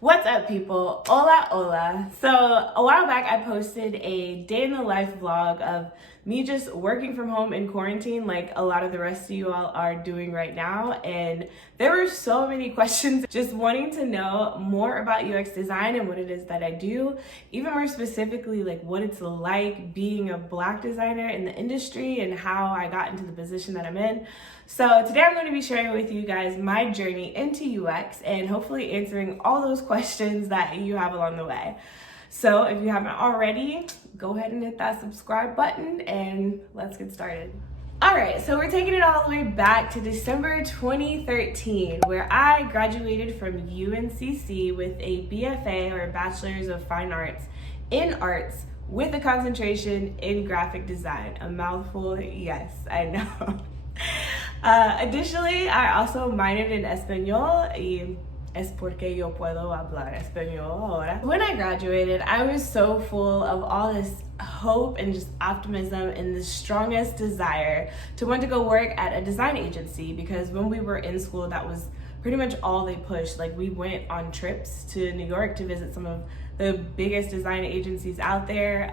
What's up, people? Hola, hola. So a while back, I posted a day in the life vlog of me just working from home in quarantine like a lot of the rest of you all are doing right now. And there were so many questions just wanting to know more about UX design and what it is that I do, even more specifically like what it's like being a Black designer in the industry and how I got into the position that I'm in. So today I'm going to be sharing with you guys my journey into UX and hopefully answering all those questions that you have along the way. So if you haven't already, go ahead and hit that subscribe button and let's get started. All right, so we're taking it all the way back to December 2013, where I graduated from UNCC with a BFA or Bachelor's of Fine Arts in Arts with a concentration in graphic design. A mouthful, yes, I know. Additionally, I also minored in Español y es porque yo puedo hablar español ahora. When I graduated, I was so full of all this hope and just optimism and the strongest desire to want to go work at a design agency, because when we were in school, that was pretty much all they pushed. Like, we went on trips to New York to visit some of the biggest design agencies out there.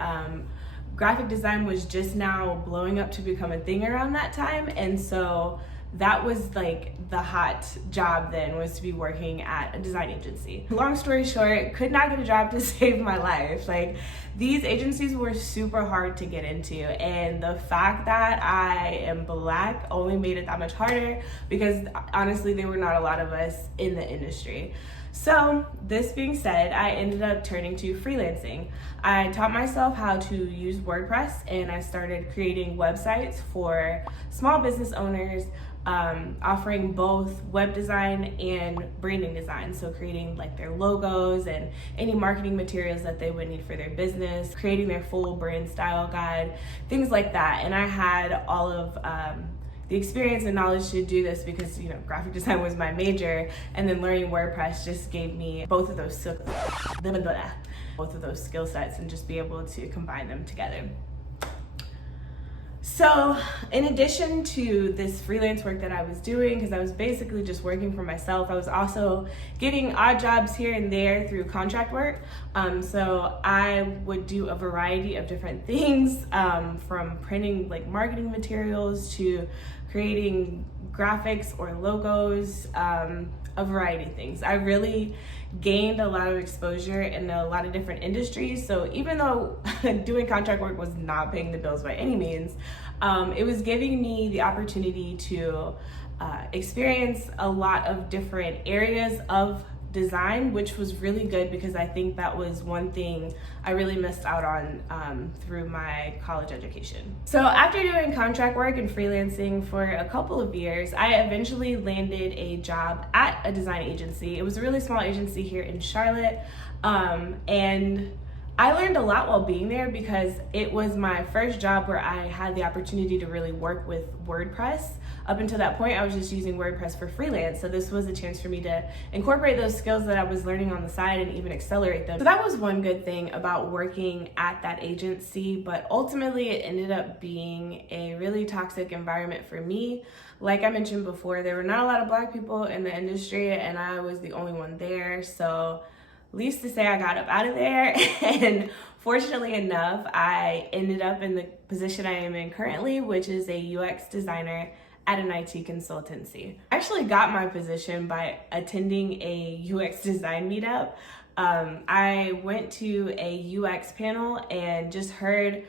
Graphic design was just now blowing up to become a thing around that time, and so that was like the hot job then, was to be working at a design agency. Long story short, could not get a job to save my life. Like, these agencies were super hard to get into, and the fact that I am Black only made it that much harder, because honestly there were not a lot of us in the industry. So this being said, I ended up turning to freelancing. I taught myself how to use WordPress, and I started creating websites for small business owners, offering both web design and branding design. So creating like their logos and any marketing materials that they would need for their business, creating their full brand style guide, things like that. And I had all of the experience and knowledge to do this because, you know, graphic design was my major, and then learning WordPress just gave me both of those skill sets and just be able to combine them together. So in addition to this freelance work that I was doing, because I was basically just working for myself, I was also getting odd jobs here and there through contract work. So I would do a variety of different things, from printing like marketing materials to creating graphics or logos, a variety of things. I really gained a lot of exposure in a lot of different industries. So even though doing contract work was not paying the bills by any means, it was giving me the opportunity to experience a lot of different areas of design, which was really good, because I think that was one thing I really missed out on through my college education. So after doing contract work and freelancing for a couple of years, I eventually landed a job at a design agency. It was a really small agency here in Charlotte, and I learned a lot while being there, because it was my first job where I had the opportunity to really work with WordPress. Up until that point, I was just using WordPress for freelance. So this was a chance for me to incorporate those skills that I was learning on the side and even accelerate them. So that was one good thing about working at that agency, but ultimately it ended up being a really toxic environment for me. Like I mentioned before, there were not a lot of Black people in the industry, and I was the only one there. So least to say, I got up out of there, and fortunately enough, I ended up in the position I am in currently, which is a UX designer at an IT consultancy. I actually got my position by attending a UX design meetup. I went to a UX panel and just heard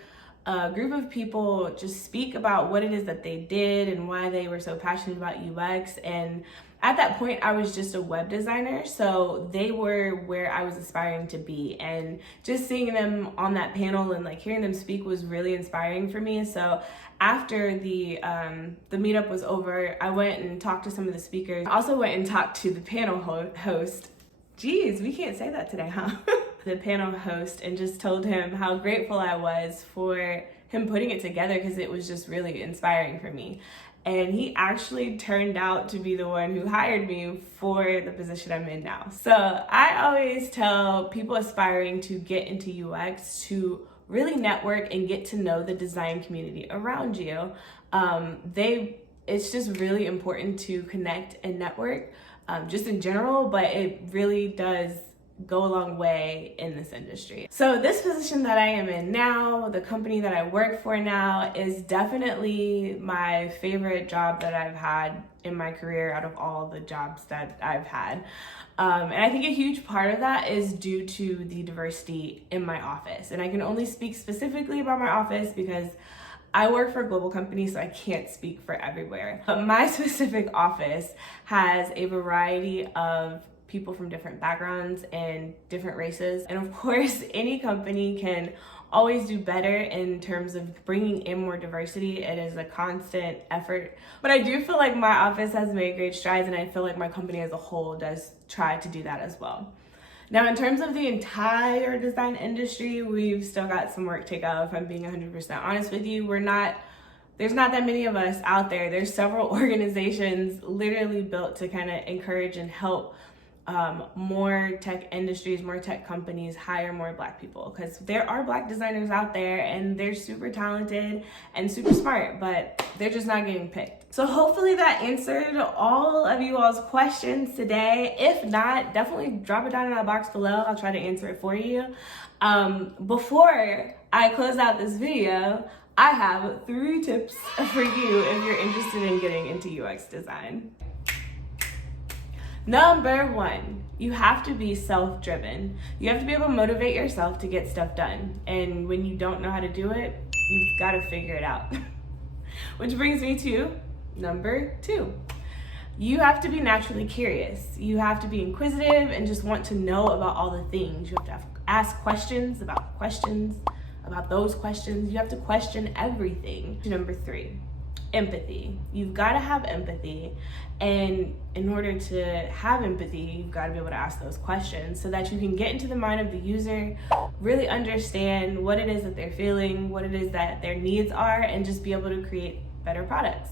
a group of people just speak about what it is that they did and why they were so passionate about UX. And at that point, I was just a web designer, so they were where I was aspiring to be. And just seeing them on that panel and like hearing them speak was really inspiring for me. So after the meetup was over, I went and talked to some of the speakers. I also went and talked to the panel host. Geez, we can't say that today, huh? The panel host, and just told him how grateful I was for him putting it together, because it was just really inspiring for me. And he actually turned out to be the one who hired me for the position I'm in now. So I always tell people aspiring to get into UX to really network and get to know the design community around you. It's just really important to connect and network, just in general, but it really does go a long way in this industry. So this position that I am in now, the company that I work for now, is definitely my favorite job that I've had in my career out of all the jobs that I've had. And I think a huge part of that is due to the diversity in my office. And I can only speak specifically about my office because I work for a global company, so I can't speak for everywhere. But my specific office has a variety of people from different backgrounds and different races. And of course, any company can always do better in terms of bringing in more diversity. It is a constant effort. But I do feel like my office has made great strides, and I feel like my company as a whole does try to do that as well. Now, in terms of the entire design industry, we've still got some work to go, if I'm being 100% honest with you. There's not that many of us out there. There's several organizations literally built to kind of encourage and help more tech industries, more tech companies hire more Black people, because there are Black designers out there and they're super talented and super smart, but they're just not getting picked. So hopefully that answered all of you all's questions today. If not, definitely drop it down in the box below. I'll try to answer it for you. Before I close out this video, I have 3 tips for you if you're interested in getting into UX design. Number 1, you have to be self-driven. You have to be able to motivate yourself to get stuff done. And when you don't know how to do it, you've got to figure it out. Which brings me to number 2. You have to be naturally curious. You have to be inquisitive and just want to know about all the things. You have to ask questions about those questions. You have to question everything. Number 3. Empathy. You've got to have empathy, and in order to have empathy, you've got to be able to ask those questions so that you can get into the mind of the user, really understand what it is that they're feeling, what it is that their needs are, and just be able to create better products.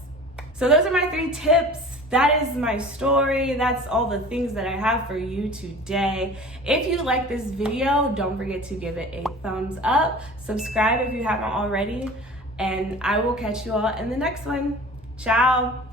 So those are my 3 tips. That is my story. That's all the things that I have for you today. If you like this video, don't forget to give it a thumbs up. Subscribe if you haven't already. And I will catch you all in the next one. Ciao.